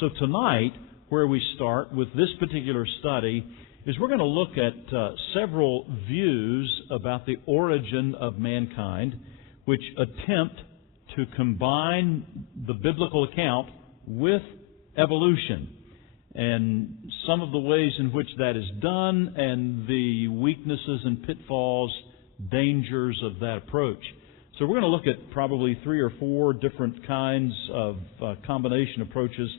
So tonight, where we start with this particular study, is we're going to look at several views about the origin of mankind, which attempt to combine the biblical account with evolution, and some of the ways in which that is done, and the weaknesses and pitfalls, dangers of that approach. So we're going to look at probably 3 or 4 different kinds of combination approaches.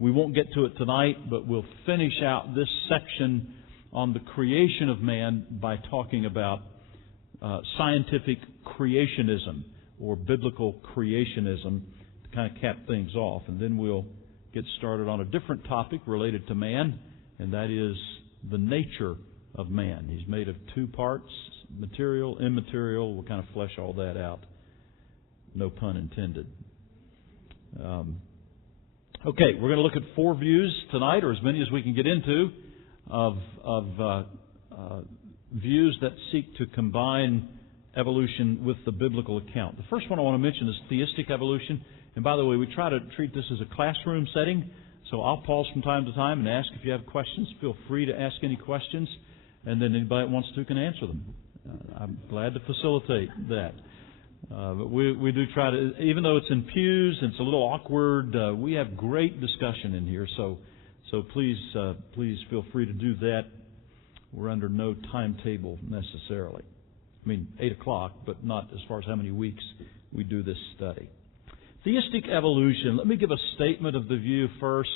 We won't get to it tonight, but we'll finish out this section on the creation of man by talking about scientific creationism or biblical creationism to kind of cap things off. And then we'll get started on a different topic related to man, and that is the nature of man. He's made of 2 parts, material, immaterial. We'll kind of flesh all that out. No pun intended. Okay, we're going to look at 4 views tonight, or as many as we can get into, of views that seek to combine evolution with the biblical account. The first one I want to mention is theistic evolution. And by the way, we try to treat this as a classroom setting, so I'll pause from time to time and ask if you have questions. Feel free to ask any questions, and then anybody that wants to can answer them. I'm glad to facilitate that. But we do try to, even though it's in pews and it's a little awkward, we have great discussion in here, so please feel free to do that. We're under no timetable necessarily. I mean, 8 o'clock, but not as far as how many weeks we do this study. Theistic evolution. Let me give a statement of the view first.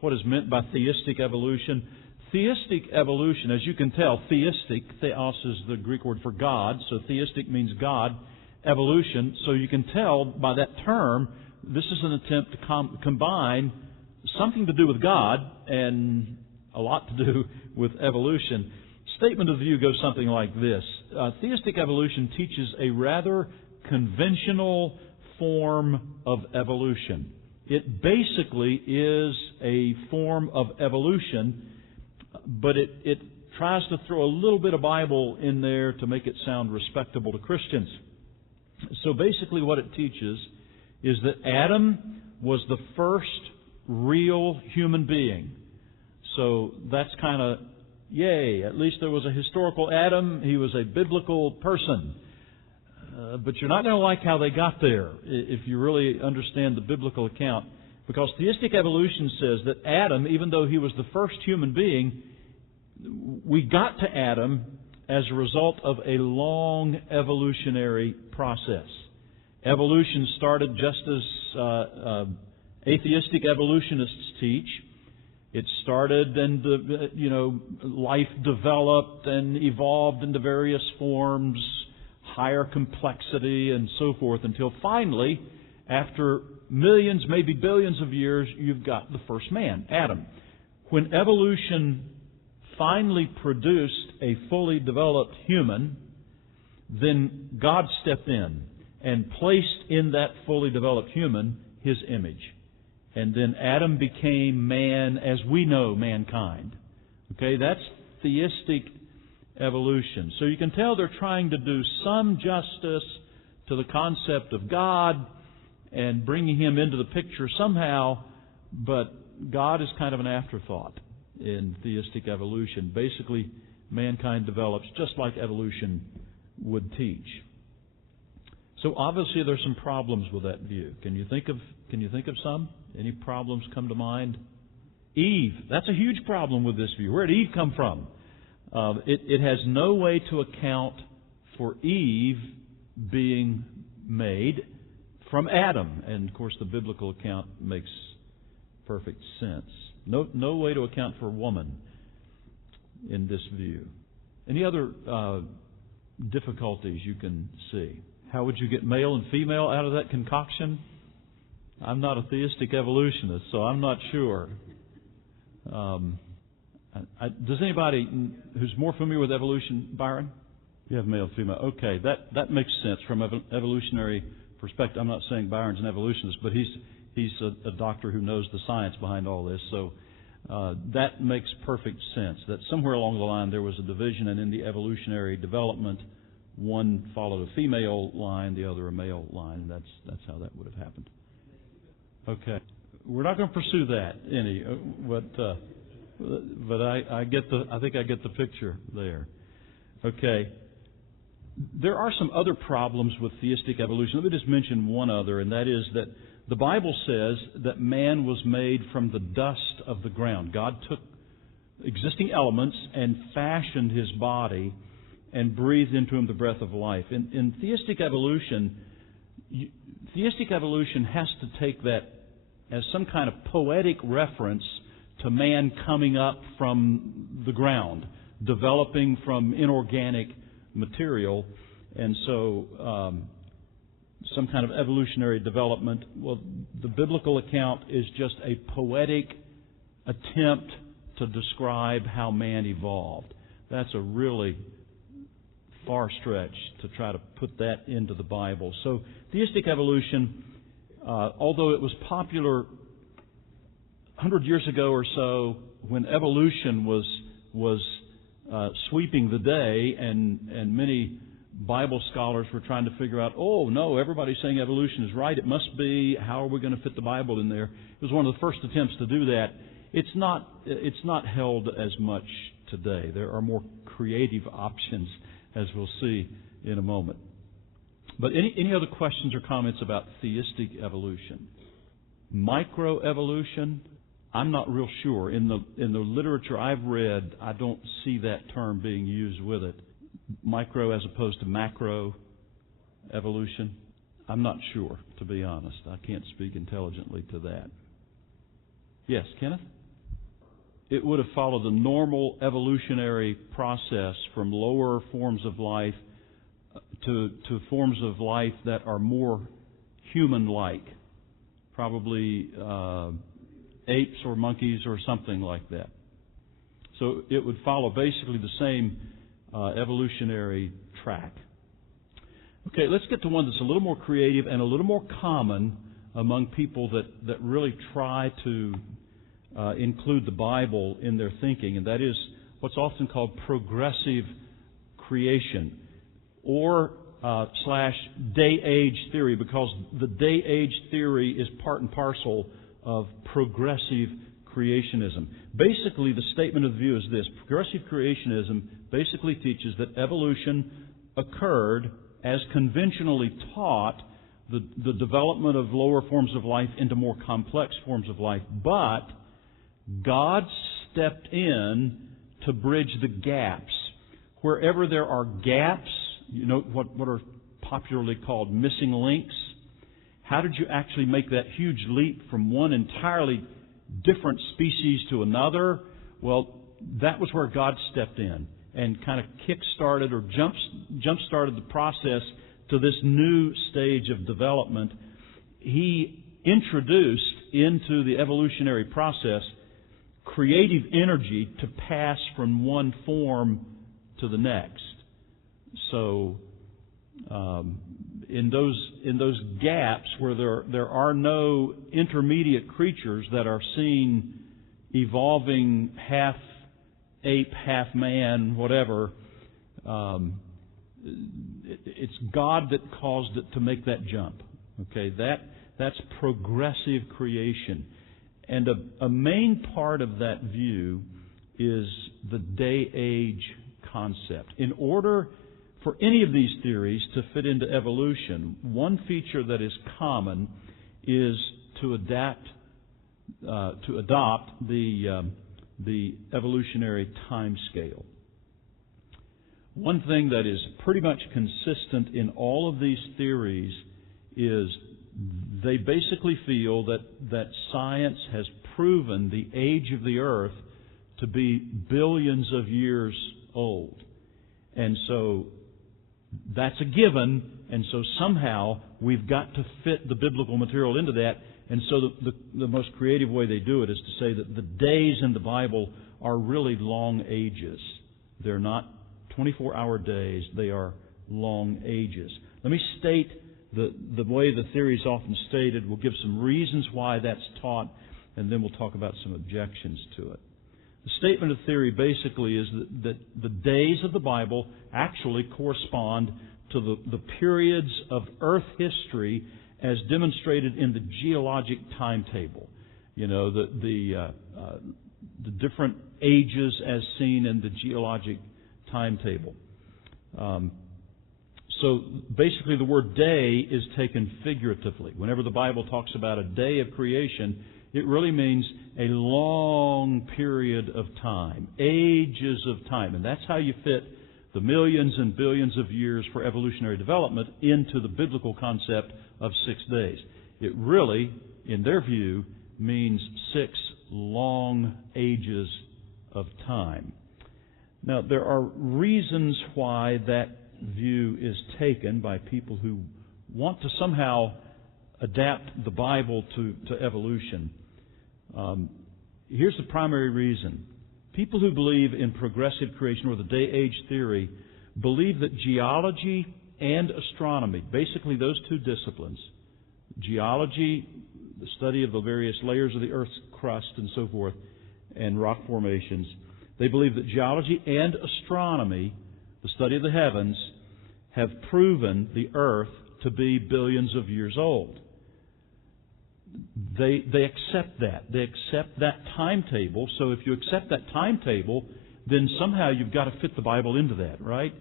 What is meant by theistic evolution? Theistic evolution, as you can tell, theistic, theos is the Greek word for God, so theistic means God. Evolution, so you can tell by that term, this is an attempt to combine something to do with God and a lot to do with evolution. Statement of the view goes something like this. Theistic evolution teaches a rather conventional form of evolution. It basically is a form of evolution, but it tries to throw a little bit of Bible in there to make it sound respectable to Christians. So basically what it teaches is that Adam was the first real human being. So that's kind of, yay, at least there was a historical Adam. He was a biblical person. But you're not going to like how they got there if you really understand the biblical account. Because theistic evolution says that Adam, even though he was the first human being, we got to Adam as a result of a long evolutionary process. Evolution started just as atheistic evolutionists teach. It started and life developed and evolved into various forms, higher complexity and so forth, until finally, after millions, maybe billions of years, you've got the first man, Adam. When evolution finally produced a fully developed human, then God stepped in and placed in that fully developed human His image. And then Adam became man as we know mankind. Okay, that's theistic evolution. So you can tell they're trying to do some justice to the concept of God and bringing Him into the picture somehow, but God is kind of an afterthought in theistic evolution. Basically, mankind develops just like evolution would teach. So obviously there's some problems with that view. Can you think of some? Any problems come to mind? Eve. That's a huge problem with this view. Where did Eve come from? It has no way to account for Eve being made from Adam. And of course the biblical account makes perfect sense. No way to account for woman in this view. Any other difficulties you can see? How would you get male and female out of that concoction? I'm not a theistic evolutionist, so I'm not sure. Does anybody who's more familiar with evolution, Byron? You have male and female. Okay, that makes sense from an evolutionary perspective. I'm not saying Byron's an evolutionist, but he's a doctor who knows the science behind all this. So that makes perfect sense. That somewhere along the line there was a division, and in the evolutionary development, one followed a female line, the other a male line. That's how that would have happened. Okay. we're not going to pursue that any, but I think I get the picture there. Okay. There are some other problems with theistic evolution. Let me just mention one other, and that is that the Bible says that man was made from the dust of the ground. God took existing elements and fashioned his body and breathed into him the breath of life. In theistic evolution has to take that as some kind of poetic reference to man coming up from the ground, developing from inorganic material, and so some kind of evolutionary development. Well, the biblical account is just a poetic attempt to describe how man evolved. That's a really far stretch to try to put that into the Bible. So theistic evolution, although it was popular 100 years ago or so when evolution was sweeping the day, and many Bible scholars were trying to figure out, oh no, everybody's saying evolution is right, it must be, how are we going to fit the Bible in there? It was one of the first attempts to do that. It's not held as much today. There are more creative options, as we'll see in a moment. But any other questions or comments about theistic evolution? Microevolution, I'm not real sure. In the literature I've read, I don't see that term being used with it. Micro as opposed to macro evolution. I'm not sure, to be honest. I can't speak intelligently to that. Yes, Kenneth? It would have followed the normal evolutionary process from lower forms of life to forms of life that are more human-like. Probably apes or monkeys or something like that. So it would follow basically the same evolutionary track. Okay, let's get to one that's a little more creative and a little more common among people that really try to include the Bible in their thinking, and that is what's often called progressive creation, or / day-age theory, because the day-age theory is part and parcel of progressive creationism. Basically, the statement of the view is this: progressive creationism basically teaches that evolution occurred as conventionally taught, the development of lower forms of life into more complex forms of life, but God stepped in to bridge the gaps. Wherever there are gaps, you know what are popularly called missing links. How did you actually make that huge leap from one entirely different species to another? Well, that was where God stepped in and kind of kick-started or jump-started the process to this new stage of development. He introduced into the evolutionary process creative energy to pass from one form to the next. So, in those gaps where there are no intermediate creatures that are seen evolving half ape, half man, whatever, it's God that caused it to make that jump. Okay, that's progressive creation. And a main part of that view is the day-age concept. In order for any of these theories to fit into evolution, one feature that is common is to adopt the evolutionary time scale. One thing that is pretty much consistent in all of these theories is they basically feel that science has proven the age of the earth to be billions of years old. And so that's a given, and so somehow we've got to fit the biblical material into that. And so the most creative way they do it is to say that the days in the Bible are really long ages. They're not 24-hour days, they are long ages. Let me state the way the theory is often stated. We'll give some reasons why that's taught, and then we'll talk about some objections to it. The statement of theory basically is that the days of the Bible actually correspond to the periods of Earth history as demonstrated in the geologic timetable. the different ages as seen in the geologic timetable. So basically the word day is taken figuratively. Whenever the Bible talks about a day of creation, it really means a long period of time, ages of time. And that's how you fit the millions and billions of years for evolutionary development into the biblical concept of 6 days. It really, in their view, means 6 long ages of time. Now, there are reasons why that view is taken by people who want to somehow adapt the Bible to evolution. Here's the primary reason. People who believe in progressive creation or the day-age theory believe that geology and astronomy, basically those two disciplines, geology, the study of the various layers of the Earth's crust and so forth, and rock formations, they believe that geology and astronomy, the study of the heavens, have proven the Earth to be billions of years old. They accept that. They accept that timetable. So if you accept that timetable, then somehow you've got to fit the Bible into that, right?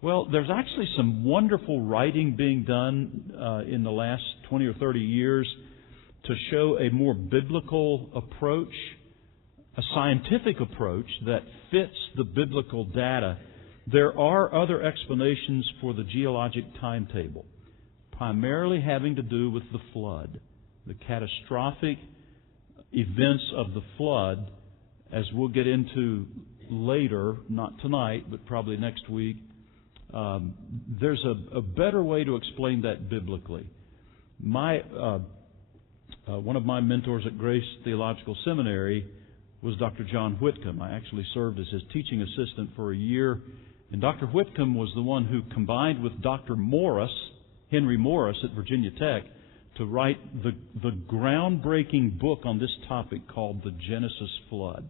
Well, there's actually some wonderful writing being done in the last 20 or 30 years to show a more biblical approach, a scientific approach that fits the biblical data. There are other explanations for the geologic timetable, primarily having to do with the flood, the catastrophic events of the flood, as we'll get into later, not tonight, but probably next week. There's a better way to explain that biblically. One of my mentors at Grace Theological Seminary was Dr. John Whitcomb. I actually served as his teaching assistant for a year. And Dr. Whitcomb was the one who combined with Dr. Morris, Henry Morris at Virginia Tech, to write the groundbreaking book on this topic called The Genesis Flood.